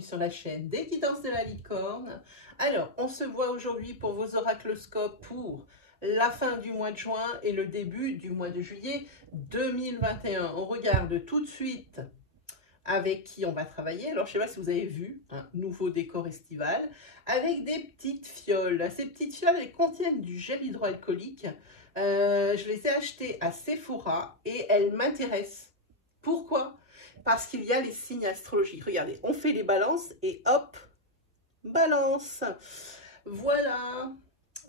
bienvenue sur la chaîne des Guidances de la Licorne. Alors, on se voit aujourd'hui pour vos oracloscopes pour la fin du mois de juin et le début du mois de juillet 2021. On regarde tout de suite avec qui on va travailler. Alors, je ne sais pas si vous avez vu un nouveau décor estival avec des petites fioles. Ces petites fioles, elles contiennent du gel hydroalcoolique. Je les ai achetées à Sephora et elles m'intéressent. Pourquoi ? Parce qu'il y a les signes astrologiques. Regardez, on fait les balances et hop, balance. Voilà.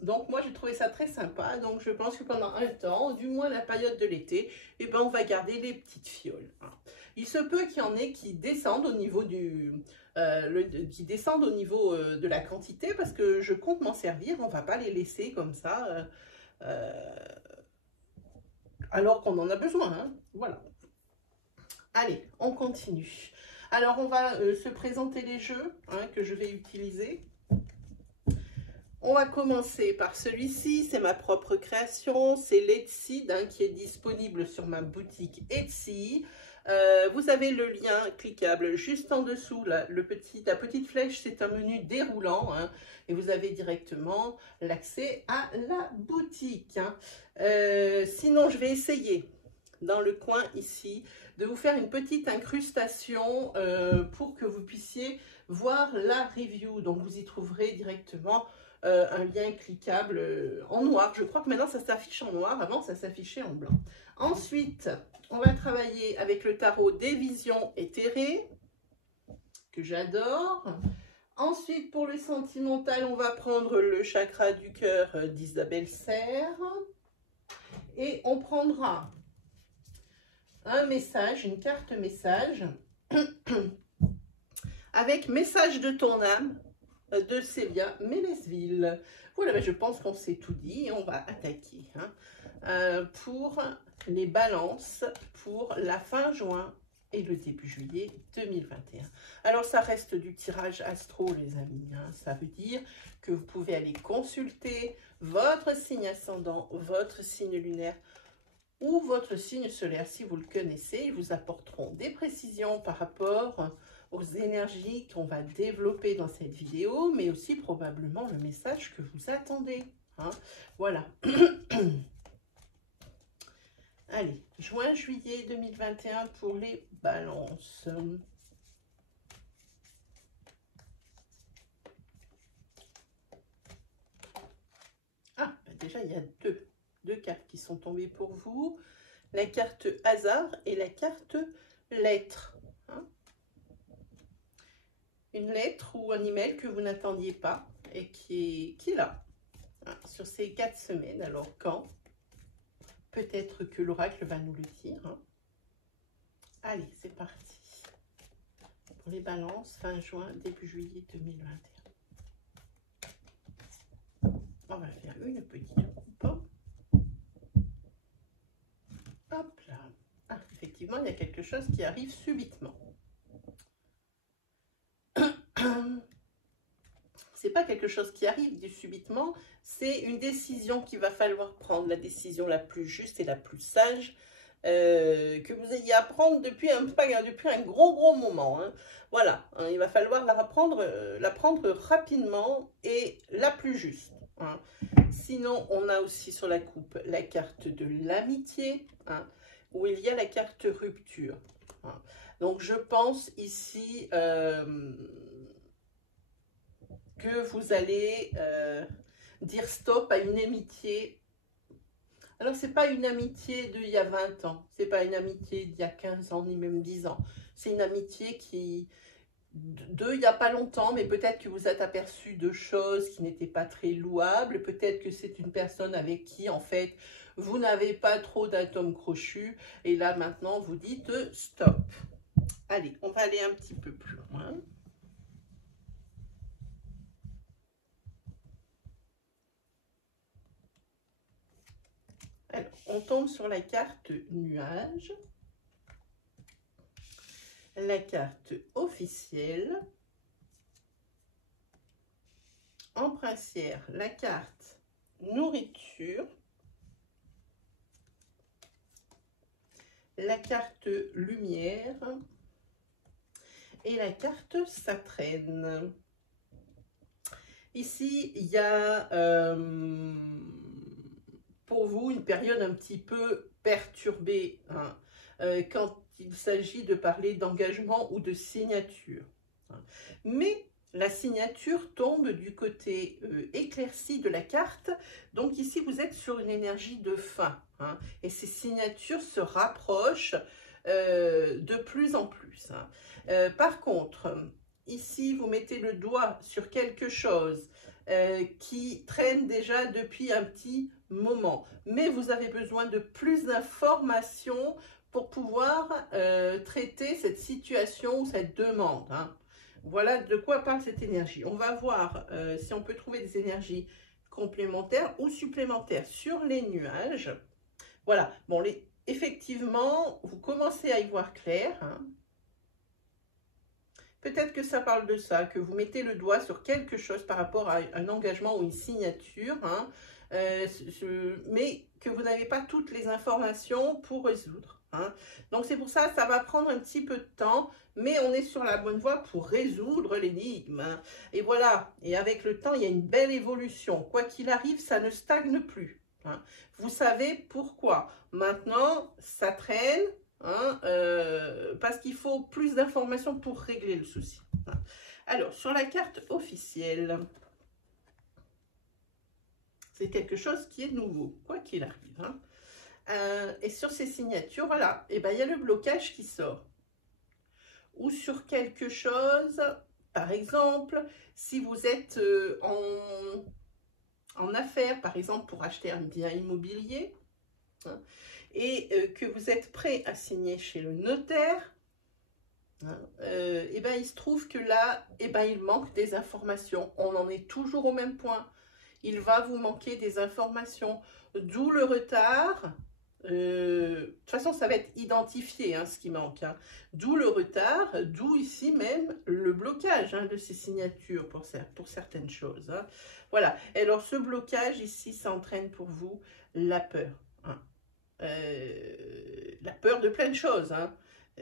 Donc moi j'ai trouvé ça très sympa. Donc je pense que pendant un temps, du moins la période de l'été, eh ben, on va garder les petites fioles. Il se peut qu'il y en ait qui descendent au niveau de la quantité parce que je compte m'en servir. On ne va pas les laisser comme ça alors qu'on en a besoin. Hein. Voilà. Allez, on continue. Alors, on va se présenter les jeux que je vais utiliser. On va commencer par celui-ci, c'est ma propre création, c'est l'Etsy qui est disponible sur ma boutique Etsy. Vous avez le lien cliquable juste en dessous, là, la petite flèche, c'est un menu déroulant et vous avez directement l'accès à la boutique. Sinon, je vais essayer dans le coin ici de vous faire une petite incrustation pour que vous puissiez voir la review. Donc vous y trouverez directement un lien cliquable en noir. Je crois que maintenant ça s'affiche en noir, avant ça s'affichait en blanc. Ensuite, on va travailler avec le tarot des visions éthérées, que j'adore. Ensuite, pour le sentimental, on va prendre le chakra du cœur d'Isabelle Serre. Et on prendra un message, une carte message, avec message de ton âme de Célia Mélesville. Voilà, ben je pense qu'on s'est tout dit et on va attaquer pour les balances pour la fin juin et le début juillet 2021. Alors ça reste du tirage astro les amis, ça veut dire que vous pouvez aller consulter votre signe ascendant, votre signe lunaire ou votre signe solaire si vous le connaissez. Ils vous apporteront des précisions par rapport aux énergies qu'on va développer dans cette vidéo, mais aussi probablement le message que vous attendez. Voilà. Allez, juin-juillet 2021 pour les balances. Ah, ben déjà, il y a deux cartes qui sont tombées pour vous. La carte hasard et la carte lettre. Une lettre ou un email que vous n'attendiez pas et qui est là sur ces 4 semaines. Alors quand? Peut-être que l'oracle va nous le dire. Allez, c'est parti. Pour les balances, fin juin, début juillet 2021. On va faire une petite coupe. Hop là. Ah, effectivement, il y a quelque chose qui arrive subitement. C'est pas quelque chose qui arrive subitement, c'est une décision qu'il va falloir prendre, la décision la plus juste et la plus sage que vous ayez à prendre depuis un gros moment. Voilà, il va falloir la prendre rapidement et la plus juste. Sinon, on a aussi sur la coupe la carte de l'amitié, où il y a la carte rupture. Donc, je pense ici que vous allez dire stop à une amitié. Alors, ce n'est pas une amitié d'il y a 20 ans, ce n'est pas une amitié d'il y a 15 ans, ni même 10 ans. C'est une amitié qui, il n'y a pas longtemps, mais peut-être que vous êtes aperçu de choses qui n'étaient pas très louables. Peut-être que c'est une personne avec qui, en fait, vous n'avez pas trop d'atomes crochus. Et là, maintenant, vous dites stop. Allez, on va aller un petit peu plus loin. Alors, on tombe sur la carte nuage, la carte officielle, en princière, la carte nourriture, la carte lumière Et la carte, ça traîne. Ici, il y a pour vous une période un petit peu perturbée, hein, quand il s'agit de parler d'engagement ou de signature. Hein. Mais la signature tombe du côté éclairci de la carte. Donc ici, vous êtes sur une énergie de fin. Hein, et ces signatures se rapprochent de plus en plus. Hein. Par contre, ici, vous mettez le doigt sur quelque chose qui traîne déjà depuis un petit moment. Mais vous avez besoin de plus d'informations pour pouvoir traiter cette situation ou cette demande. Hein. Voilà de quoi parle cette énergie. On va voir si on peut trouver des énergies complémentaires ou supplémentaires sur les nuages. Voilà, bon, effectivement, vous commencez à y voir clair. Hein. Peut-être que ça parle de ça, que vous mettez le doigt sur quelque chose par rapport à un engagement ou une signature, hein, mais que vous n'avez pas toutes les informations pour résoudre. Hein. Donc c'est pour ça que ça va prendre un petit peu de temps, mais on est sur la bonne voie pour résoudre l'énigme. Hein. Et voilà, et avec le temps, il y a une belle évolution. Quoi qu'il arrive, ça ne stagne plus. Hein. Vous savez pourquoi. Maintenant, ça traîne. Hein, parce qu'il faut plus d'informations pour régler le souci. Hein. Alors, sur la carte officielle, c'est quelque chose qui est nouveau, quoi qu'il arrive. Hein. Et sur ces signatures, voilà, et ben, il y a le blocage qui sort. Ou sur quelque chose, par exemple, si vous êtes en affaires, par exemple, pour acheter un bien immobilier, hein, et que vous êtes prêt à signer chez le notaire, hein, et ben il se trouve que là, et ben il manque des informations. On en est toujours au même point. Il va vous manquer des informations, d'où le retard. De toute façon, ça va être identifié, hein, ce qui manque. Hein. D'où le retard, d'où ici même le blocage, hein, de ces signatures pour certaines choses. Hein. Voilà. Alors, ce blocage ici, ça entraîne pour vous la peur. Hein. La peur de plein de choses. Hein.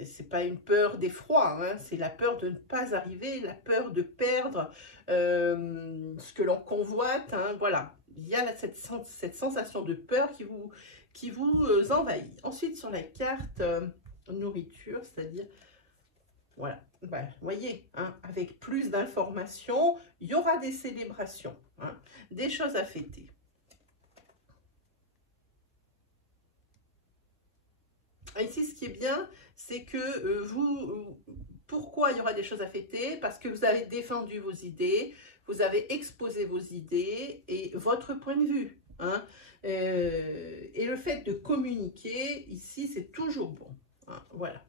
C'est pas une peur d'effroi, hein, c'est la peur de ne pas arriver, la peur de perdre ce que l'on convoite. Hein, voilà, il y a cette sensation de peur qui vous envahit. Ensuite, sur la carte nourriture, c'est-à-dire, voilà, ben, vous voyez, hein, avec plus d'informations, il y aura des célébrations, hein, des choses à fêter. Ici, ce qui est bien, c'est que pourquoi il y aura des choses à fêter? Parce que vous avez défendu vos idées, vous avez exposé vos idées et votre point de vue. Hein. Et le fait de communiquer, ici, c'est toujours bon. Hein, voilà.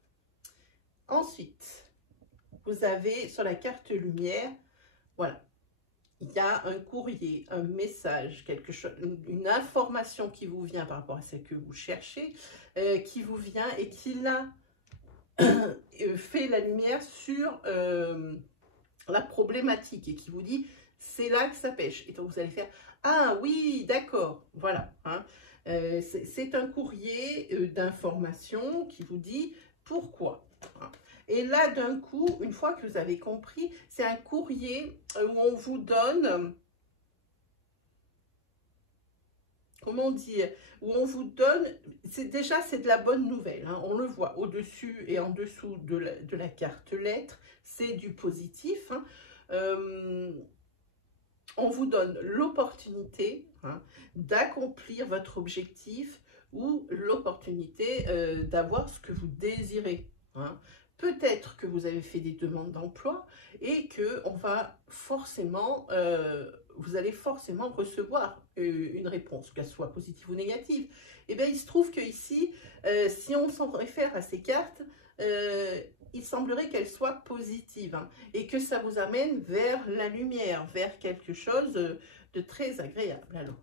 Ensuite, vous avez sur la carte lumière, voilà. Il y a un courrier, un message, quelque chose, une information qui vous vient par rapport à ce que vous cherchez, qui vous vient et qui là fait la lumière sur la problématique et qui vous dit c'est là que ça pêche. Et donc vous allez faire ah oui, d'accord, voilà. Hein. C'est un courrier d'information qui vous dit pourquoi. Hein. Et là, d'un coup, une fois que vous avez compris, c'est un courrier où on vous donne, comment dire, où on vous donne, c'est de la bonne nouvelle. Hein, on le voit au-dessus et en dessous de la carte lettre, c'est du positif. Hein, on vous donne l'opportunité, hein, d'accomplir votre objectif ou l'opportunité d'avoir ce que vous désirez. Hein. Peut-être que vous avez fait des demandes d'emploi et que vous allez forcément recevoir une réponse, qu'elle soit positive ou négative. Et bien, il se trouve que ici, si on s'en réfère à ces cartes, il semblerait qu'elles soient positives, hein, et que ça vous amène vers la lumière, vers quelque chose de très agréable.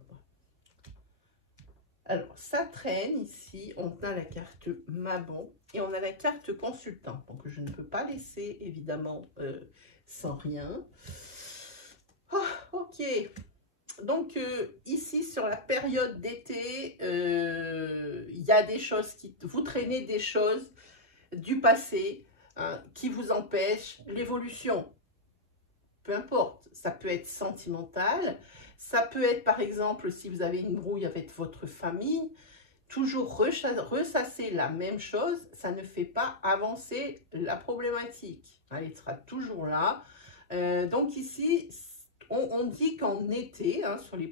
Alors, ça traîne ici, on a la carte Maman et on a la carte Consultant. Donc, je ne peux pas laisser, évidemment, sans rien. Oh, ok. Donc, ici, sur la période d'été, il y a des choses vous traînez des choses du passé. hein, qui vous empêche l'évolution. Peu importe, ça peut être sentimental, ça peut être par exemple si vous avez une brouille avec votre famille, toujours ressasser la même chose, ça ne fait pas avancer la problématique. Elle sera toujours là. Donc ici, on dit qu'en été, hein, sur les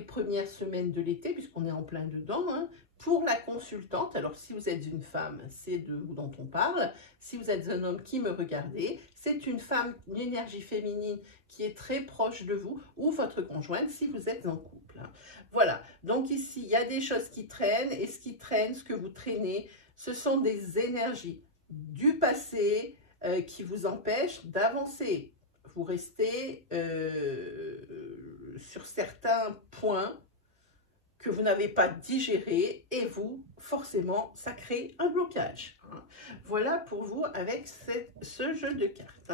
premières semaines de l'été, puisqu'on est en plein dedans, hein, pour la consultante, alors si vous êtes une femme, c'est de vous dont on parle. Si vous êtes un homme qui me regardez, c'est une femme, une énergie féminine qui est très proche de vous, ou votre conjointe si vous êtes en couple. Voilà, donc ici, il y a des choses qui traînent, et ce qui traîne, ce que vous traînez, ce sont des énergies du passé qui vous empêchent d'avancer. Vous restez sur certains points que vous n'avez pas digéré et vous, forcément, ça crée un blocage. Voilà pour vous avec ce jeu de cartes.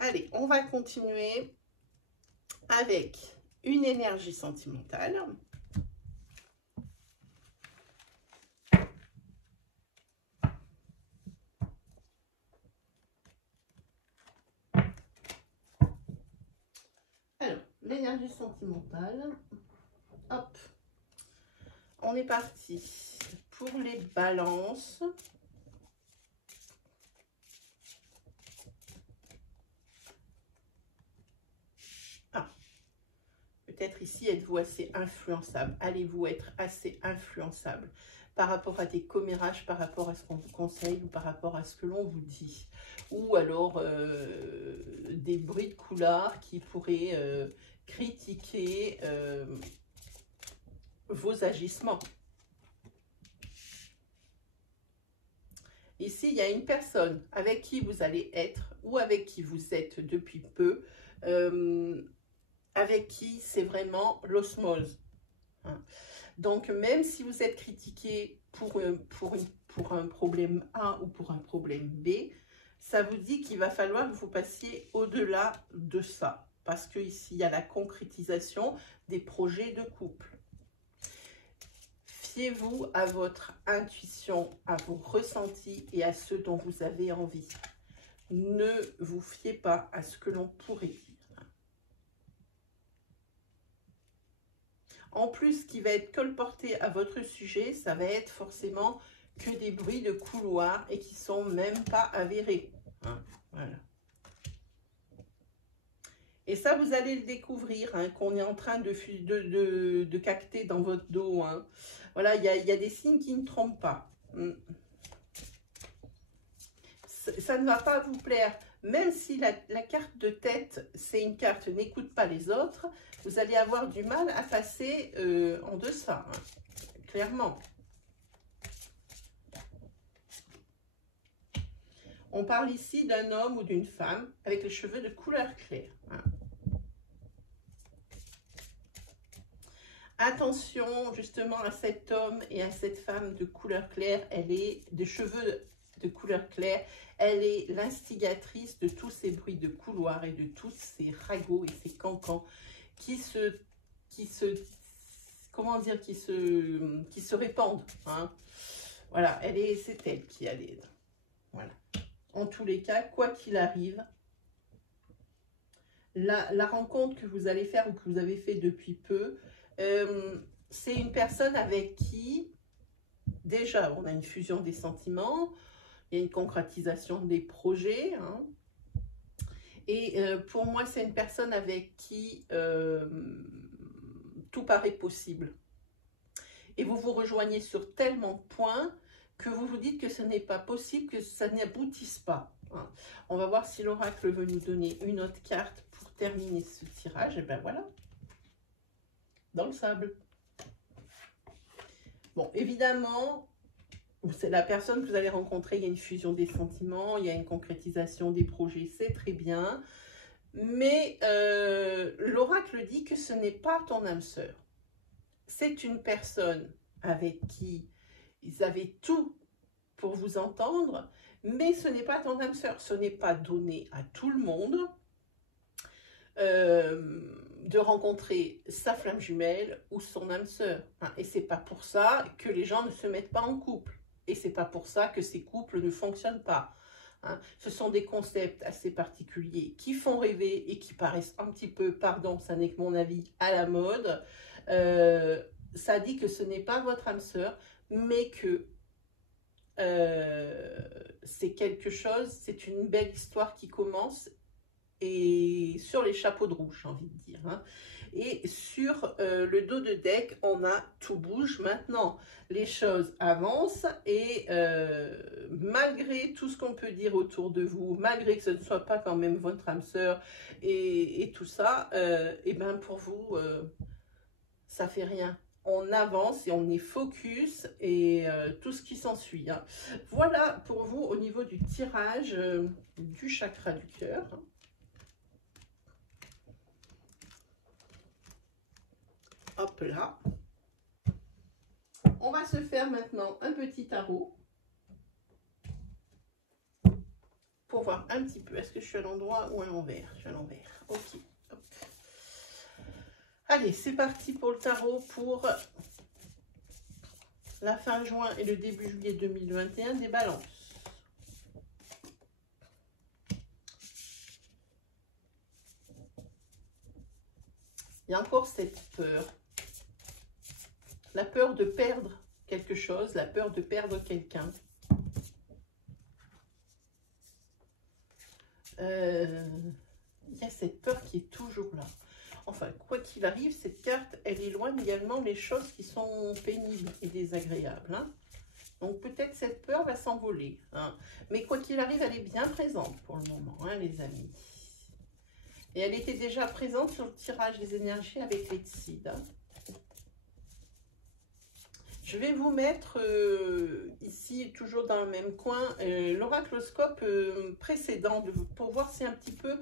Allez, on va continuer avec une énergie sentimentale. Alors, l'énergie sentimentale, hop. On est parti pour les balances. Ah, peut-être ici, êtes-vous assez influençable? Allez-vous être assez influençable par rapport à des commérages, par rapport à ce qu'on vous conseille ou par rapport à ce que l'on vous dit? Ou alors des bruits de couloir qui pourraient critiquer vos agissements. Ici, il y a une personne avec qui vous allez être ou avec qui vous êtes depuis peu, avec qui c'est vraiment l'osmose. Hein. Donc, même si vous êtes critiqué pour un problème A ou pour un problème B, ça vous dit qu'il va falloir que vous passiez au-delà de ça. Parce qu'ici, il y a la concrétisation des projets de couple. Fiez-vous à votre intuition, à vos ressentis et à ce dont vous avez envie. Ne vous fiez pas à ce que l'on pourrait dire. En plus, ce qui va être colporté à votre sujet, ça va être forcément que des bruits de couloir et qui sont même pas avérés. Hein, voilà. Et ça, vous allez le découvrir, hein, qu'on est en train de capter dans votre dos. Hein. Voilà, il y a des signes qui ne trompent pas. Ça ne va pas vous plaire. Même si la carte de tête, c'est une carte « n'écoute pas les autres », vous allez avoir du mal à passer en deçà, hein, clairement. On parle ici d'un homme ou d'une femme avec les cheveux de couleur claire. Hein. Attention justement à cet homme et à cette femme de couleur claire. Elle est de cheveux de couleur claire. Elle est l'instigatrice de tous ces bruits de couloir et de tous ces ragots et ces cancans qui se répandent. Hein. Voilà, c'est elle qui a l'aide. Voilà. En tous les cas, quoi qu'il arrive, la rencontre que vous allez faire ou que vous avez fait depuis peu, c'est une personne avec qui, déjà, on a une fusion des sentiments, il y a une concrétisation des projets. Hein, et pour moi, c'est une personne avec qui tout paraît possible. Et vous vous rejoignez sur tellement de points que vous vous dites que ce n'est pas possible, que ça n'aboutisse pas. Hein. On va voir si l'oracle veut nous donner une autre carte pour terminer ce tirage. Et bien voilà, dans le sable. Bon, évidemment, c'est la personne que vous allez rencontrer, il y a une fusion des sentiments, il y a une concrétisation des projets, c'est très bien. Mais l'oracle dit que ce n'est pas ton âme sœur. C'est une personne avec qui ils avaient tout pour vous entendre, mais ce n'est pas ton âme sœur. Ce n'est pas donné à tout le monde de rencontrer sa flamme jumelle ou son âme sœur. Hein, et c'est pas pour ça que les gens ne se mettent pas en couple. Et c'est pas pour ça que ces couples ne fonctionnent pas. Hein. Ce sont des concepts assez particuliers qui font rêver et qui paraissent un petit peu, pardon, ça n'est que mon avis, à la mode. Ça dit que ce n'est pas votre âme sœur, mais que c'est quelque chose, c'est une belle histoire qui commence et sur les chapeaux de roue, j'ai envie de dire. Hein. Et sur le dos de deck, on a tout bouge. Maintenant, les choses avancent et malgré tout ce qu'on peut dire autour de vous, malgré que ce ne soit pas quand même votre âme sœur et tout ça, et ben pour vous, ça fait rien. On avance et on est focus et tout ce qui s'ensuit. Hein. Voilà pour vous au niveau du tirage du chakra du cœur. Hop là. On va se faire maintenant un petit tarot pour voir un petit peu. Est-ce que je suis à l'endroit ou à l'envers? Je suis à l'envers. Ok. Hop. Allez, c'est parti pour le tarot pour la fin juin et le début juillet 2021 des balances. Il y a encore cette peur. La peur de perdre quelque chose, la peur de perdre quelqu'un. Il y a cette peur qui est toujours là. Enfin, quoi qu'il arrive, cette carte, elle éloigne également les choses qui sont pénibles et désagréables. Hein. Donc peut-être cette peur va s'envoler. Hein. Mais quoi qu'il arrive, elle est bien présente pour le moment, hein, les amis. Et elle était déjà présente sur le tirage des énergies avec les Tzids. Hein. Je vais vous mettre ici, toujours dans le même coin, l'oracloscope précédent pour voir si un petit peu,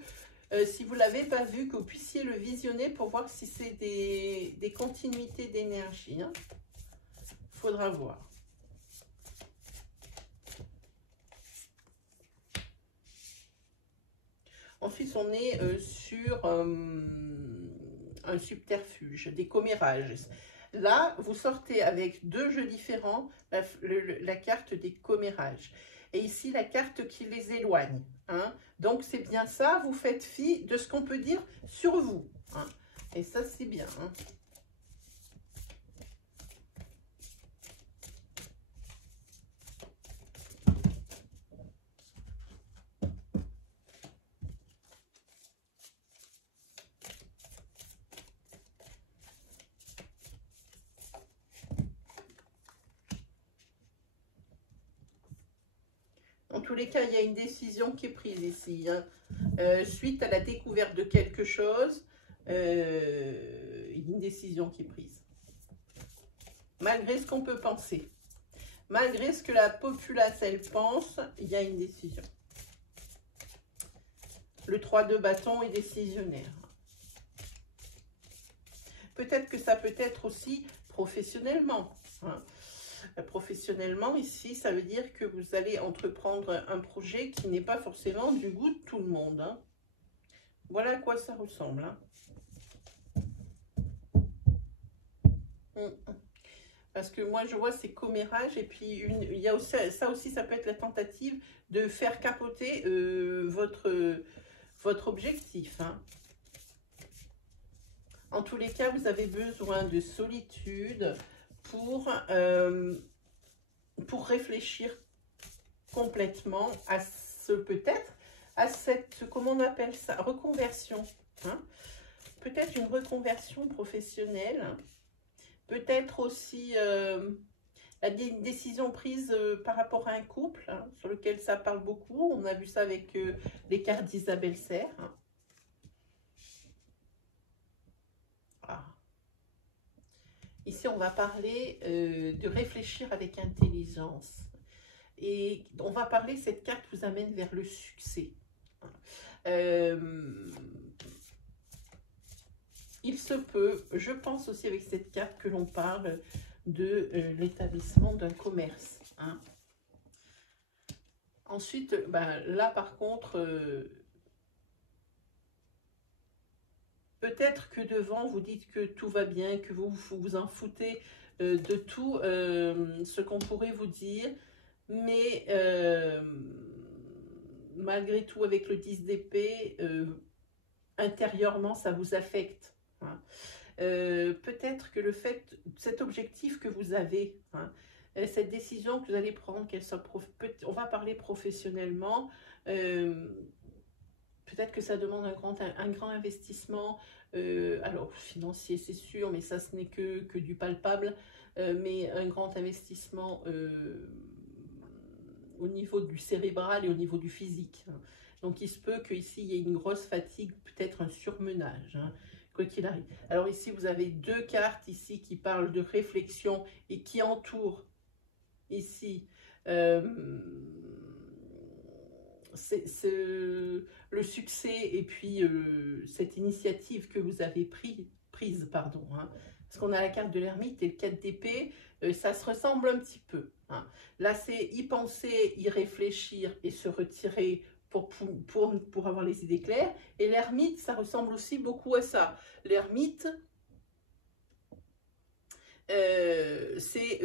si vous ne l'avez pas vu, que vous puissiez le visionner pour voir si c'est des continuités d'énergie. Hein. Faudra voir. Ensuite, on est sur un subterfuge, des commérages. Là, vous sortez avec deux jeux différents, la carte des commérages. Et ici, la carte qui les éloigne. Hein. Donc, c'est bien ça, vous faites fi de ce qu'on peut dire sur vous. Hein. Et ça, c'est bien. Hein. En tous les cas, il y a une décision qui est prise ici. Hein. Suite à la découverte de quelque chose, il y a une décision qui est prise. Malgré ce qu'on peut penser. Malgré ce que la populace, elle pense, il y a une décision. Le 3 de bâton est décisionnaire. Peut-être que ça peut être aussi professionnellement. Hein. Professionnellement, ici, ça veut dire que vous allez entreprendre un projet qui n'est pas forcément du goût de tout le monde. Hein. Voilà à quoi ça ressemble. Hein. Parce que moi, je vois ces commérages et puis il y a aussi, ça aussi, ça peut être la tentative de faire capoter votre objectif. Hein. En tous les cas, vous avez besoin de solitude pour réfléchir complètement à ce peut-être, à cette, comment on appelle ça, reconversion. Hein. Peut-être une reconversion professionnelle. Peut-être aussi la décision prise par rapport à un couple, hein, sur lequel ça parle beaucoup. On a vu ça avec les cartes d'Isabelle Serre. Hein. Ah. Ici, on va parler de réfléchir avec intelligence. Et on va parler, cette carte vous amène vers le succès. Il se peut, je pense aussi avec cette carte que l'on parle de l'établissement d'un commerce. Hein. Ensuite, ben, là par contre, peut-être que devant vous dites que tout va bien, que vous vous en foutez de tout ce qu'on pourrait vous dire. mais malgré tout, avec le 10 d'épée, intérieurement, ça vous affecte. Hein. Peut-être que le fait, cet objectif que vous avez, hein, cette décision que vous allez prendre, qu'elle soit on va parler professionnellement, peut-être que ça demande un grand investissement, alors financier c'est sûr, mais ça ce n'est que du palpable, mais un grand investissement au niveau du cérébral et au niveau du physique. Hein. Donc il se peut qu'ici il y ait une grosse fatigue, peut-être un surmenage, hein, quoi qu'il arrive. Alors ici vous avez deux cartes ici qui parlent de réflexion et qui entourent ici le succès et puis cette initiative que vous avez prise, pardon, hein. Parce qu'on a la carte de l'ermite et le 4 d'épée, ça se ressemble un petit peu. Hein. Là, c'est y penser, y réfléchir et se retirer pour avoir les idées claires. Et l'ermite, ça ressemble aussi beaucoup à ça. L'ermite, c'est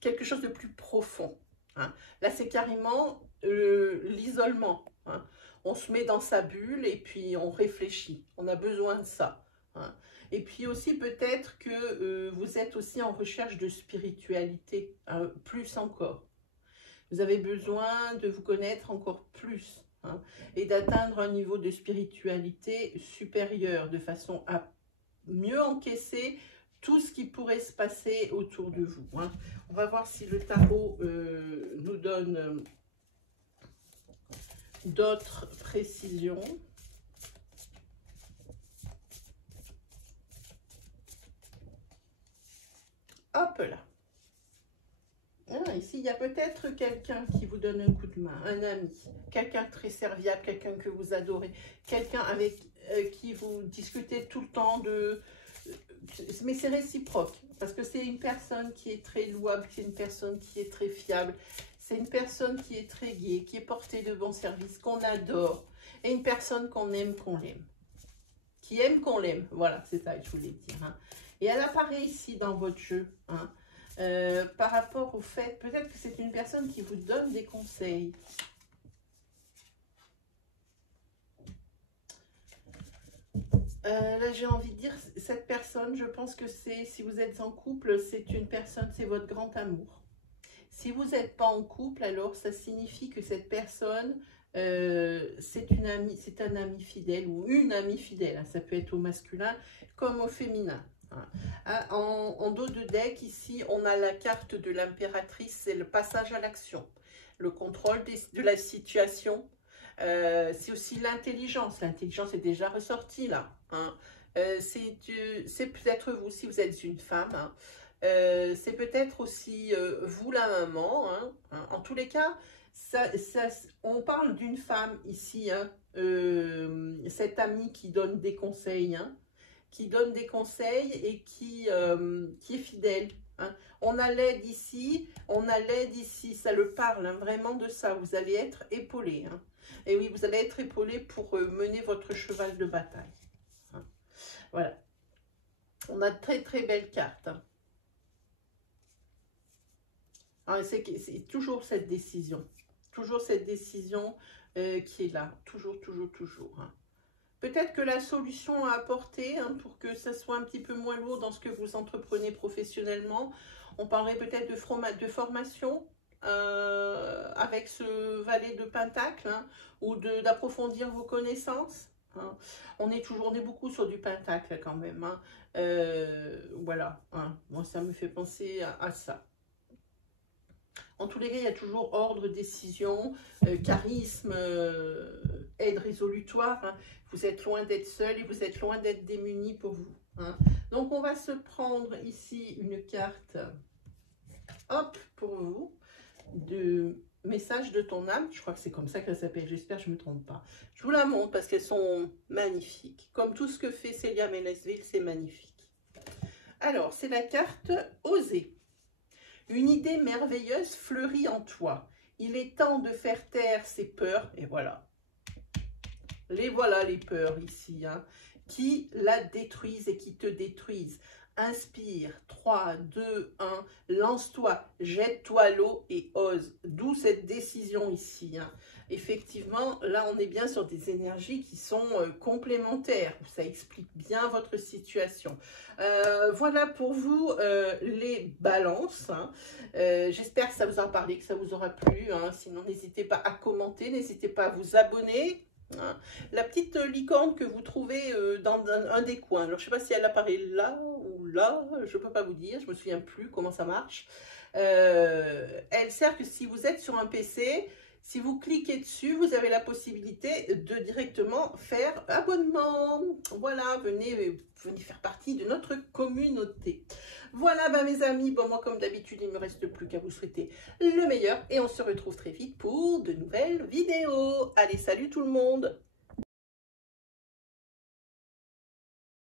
quelque chose de plus profond. Hein. Là, c'est carrément l'isolement. Hein. On se met dans sa bulle et puis on réfléchit. On a besoin de ça. Hein. Et puis aussi peut-être que vous êtes aussi en recherche de spiritualité, hein, plus encore. Vous avez besoin de vous connaître encore plus, hein, et d'atteindre un niveau de spiritualité supérieur, de façon à mieux encaisser tout ce qui pourrait se passer autour de vous. Hein. On va voir si le tarot nous donne d'autres précisions. Hop là. Ah, ici, il y a peut-être quelqu'un qui vous donne un coup de main, un ami, quelqu'un très serviable, quelqu'un que vous adorez, quelqu'un avec qui vous discutez tout le temps de... mais c'est réciproque, parce que c'est une personne qui est très louable, c'est une personne qui est très fiable, c'est une personne qui est très gaie, qui est portée de bons services, qu'on adore, et une personne qu'on aime, qu'on l'aime. Qui aime qu'on l'aime, voilà, c'est ça que je voulais dire. Hein. Et elle apparaît ici dans votre jeu, hein, par rapport au fait, peut-être que c'est une personne qui vous donne des conseils. Là, j'ai envie de dire, cette personne, je pense que c'est, si vous êtes en couple, c'est une personne, c'est votre grand amour. Si vous n'êtes pas en couple, alors ça signifie que cette personne, c'est un ami fidèle ou une amie fidèle. Hein, ça peut être au masculin comme au féminin. Hein. En dos de deck, ici, on a la carte de l'impératrice, c'est le passage à l'action, le contrôle de la situation. C'est aussi l'intelligence. L'intelligence est déjà ressortie là. Hein. C'est peut-être vous, si vous êtes une femme. Hein. C'est peut-être aussi vous la maman. Hein. En tous les cas, on parle d'une femme ici. Hein. Cette amie qui donne des conseils. Hein. Qui donne des conseils et qui est fidèle. Hein. On a l'aide ici, ça le parle hein, vraiment de ça. Vous allez être épaulé. Hein. Et oui, vous allez être épaulé pour mener votre cheval de bataille. Hein. Voilà. On a de très très belles cartes. Hein. C'est toujours cette décision. Toujours cette décision qui est là. Toujours, toujours, toujours. Hein. Peut-être que la solution à apporter, hein, pour que ça soit un petit peu moins lourd dans ce que vous entreprenez professionnellement, on parlerait peut-être de formation avec ce valet de pentacle, hein, ou d'approfondir vos connaissances. Hein. On est beaucoup sur du pentacle quand même. Hein. Voilà, hein. Moi ça me fait penser à ça. En tous les cas, il y a toujours ordre, décision, charisme, aide résolutoire. Hein. Vous êtes loin d'être seul et vous êtes loin d'être démuni pour vous. Hein. Donc, on va se prendre ici une carte, hop, pour vous, de message de ton âme. Je crois que c'est comme ça qu'elle s'appelle, j'espère que je ne me trompe pas. Je vous la montre parce qu'elles sont magnifiques. Comme tout ce que fait Célia Ménesville, c'est magnifique. Alors, c'est la carte Oser. Une idée merveilleuse fleurit en toi. Il est temps de faire taire ses peurs. Et voilà. Voilà les peurs ici. Hein, qui la détruisent et qui te détruisent. Inspire, 3, 2, 1, lance-toi, jette-toi à l'eau et ose. D'où cette décision ici. Hein. Effectivement, là, on est bien sur des énergies qui sont complémentaires. Ça explique bien votre situation. Voilà pour vous les balances. Hein. J'espère que ça vous aura parlé, que ça vous aura plu. Hein. Sinon, n'hésitez pas à commenter, n'hésitez pas à vous abonner. Hein. La petite licorne que vous trouvez dans un des coins. Alors, je ne sais pas si elle apparaît là ou là. Je ne peux pas vous dire. Je ne me souviens plus comment ça marche. Elle sert que si vous êtes sur un PC... Si vous cliquez dessus, vous avez la possibilité de directement faire abonnement. Voilà, venez faire partie de notre communauté. Voilà, ben mes amis, bon, moi comme d'habitude, il ne me reste plus qu'à vous souhaiter le meilleur. Et on se retrouve très vite pour de nouvelles vidéos. Allez, salut tout le monde!